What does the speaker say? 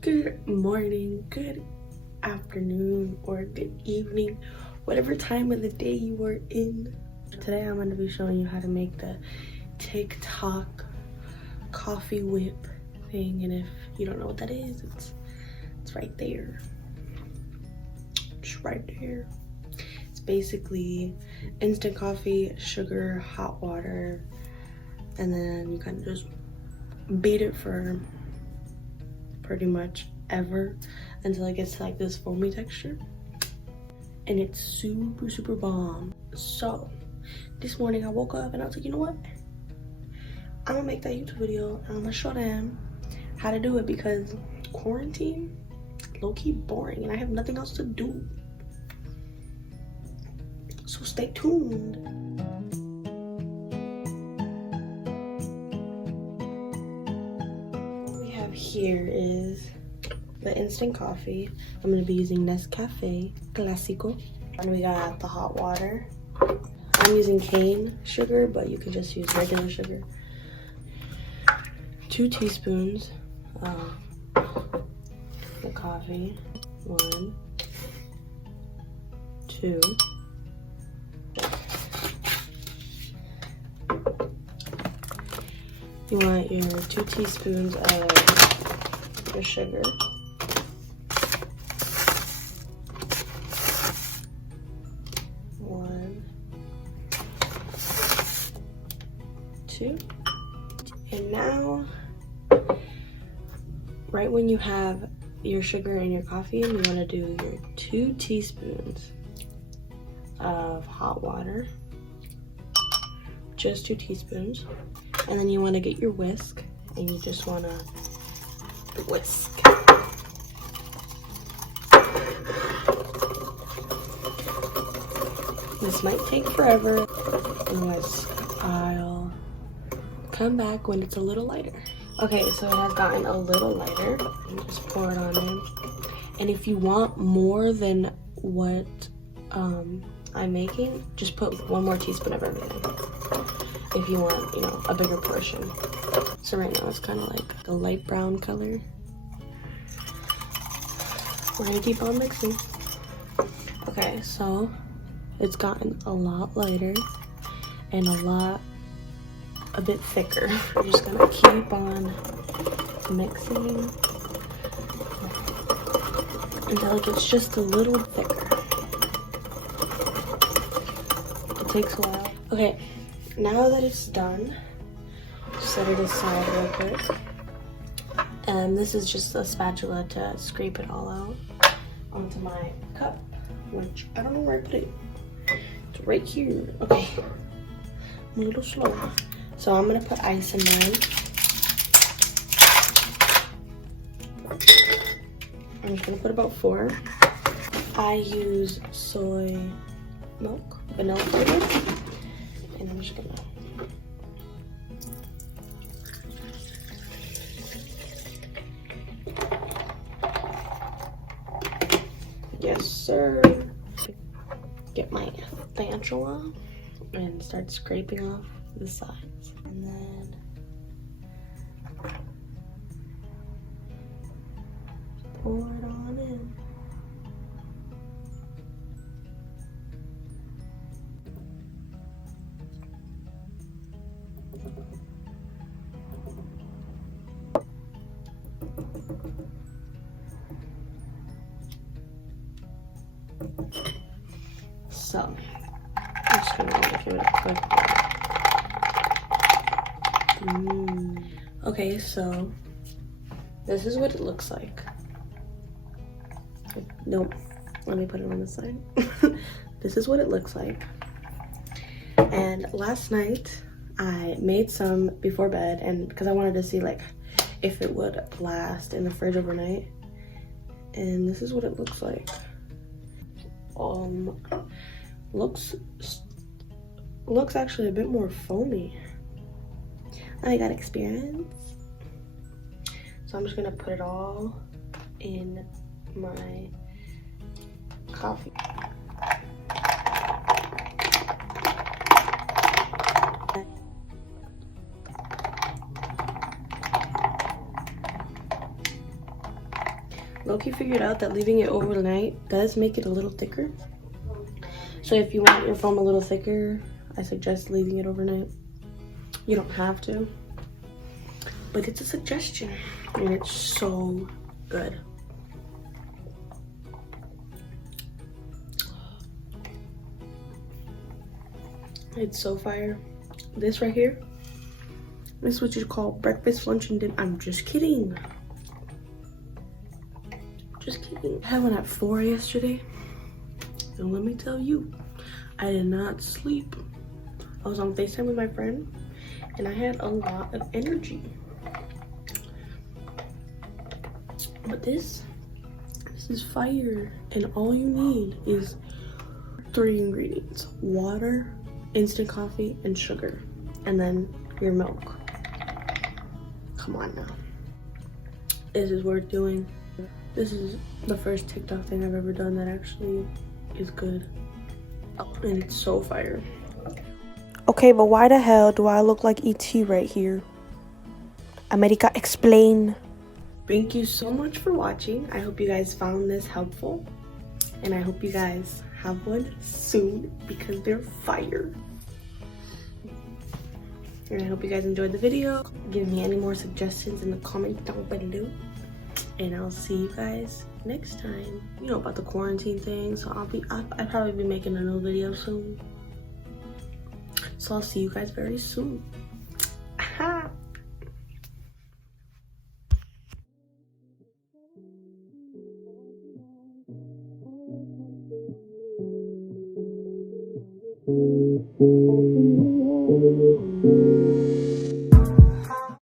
Good morning, good afternoon, or good evening, whatever time of the day you are in. Today I'm going to be showing you how to make the TikTok coffee whip thing, and if you don't know what that is, it's right there. It's right there. It's basically instant coffee, sugar, hot water, and then you kind of just beat it for pretty much ever until it gets to like this foamy texture, and it's super bomb. So this morning I woke up and I was like, you know what, I'm gonna make that YouTube video and I'm gonna show them how to do it, because quarantine low-key boring and I have nothing else to do. So stay tuned. What we have here is the instant coffee. I'm gonna be using Nescafe Clásico. And we got the hot water. I'm using cane sugar, but you can just use regular sugar. 2 teaspoons of the coffee. 1, 2. You want your 2 teaspoons of your sugar. 1, 2. And now, right when you have your sugar and your coffee, you want to do your 2 teaspoons of hot water. Just 2 teaspoons. And then you want to get your whisk, and you just want to whisk. This might take forever, otherwise I'll come back when it's a little lighter. Okay, so it has gotten a little lighter. You just pour it on in. And if you want more than what I'm making, just put 1 more teaspoon of everything. If you want, you know, a bigger portion. So right now it's kind of like a light brown color. We're gonna keep on mixing. Okay, so it's gotten a lot lighter and a bit thicker. We're just gonna keep on mixing until it gets just a little thicker. It takes a while. Okay, now that it's done, set it aside real quick. And this is just a spatula to scrape it all out onto my cup, which I don't know where I put it. It's right here. Okay, I'm a little slow. So I'm gonna put ice in mine. I'm just gonna put about 4. I use soy milk, vanilla flavor, and I'm just gonna yes sir. Get my spatula and start scraping off the sides, and then pour it on in. So I'm just gonna give it a quick. Okay, so this is what it looks like. Nope, let me put it on the side. This is what it looks like. And last night I made some before bed, and because I wanted to see like if it would last in the fridge overnight. And this is what it looks like. Looks actually a bit more foamy. I got experience. So I'm just gonna put it all in my coffee. low-key figured out that leaving it overnight does make it a little thicker. So if you want your foam a little thicker, I suggest leaving it overnight. You don't have to, but it's a suggestion, and it's so good. It's so fire. This right here, this is what you call breakfast, lunch, and dinner. I'm just kidding. Just kidding. I had one at 4 yesterday, and let me tell you, I did not sleep. I was on FaceTime with my friend, and I had a lot of energy. But this is fire, and all you need is 3 ingredients: water, instant coffee, and sugar, and then your milk. Come on now. This is worth doing. This is the first TikTok thing I've ever done that actually is good, and it's so fire. Okay, but why the hell do I look like ET right here? America, explain. Thank you so much for watching. I hope you guys found this helpful, and I hope you guys have one soon because they're fire. And I hope you guys enjoyed the video. Give me any more suggestions in the comments down below, and I'll see you guys next time. You know about the quarantine thing, so I'll probably be making a new video soon. So I'll see you guys very soon. Aha! Thank you.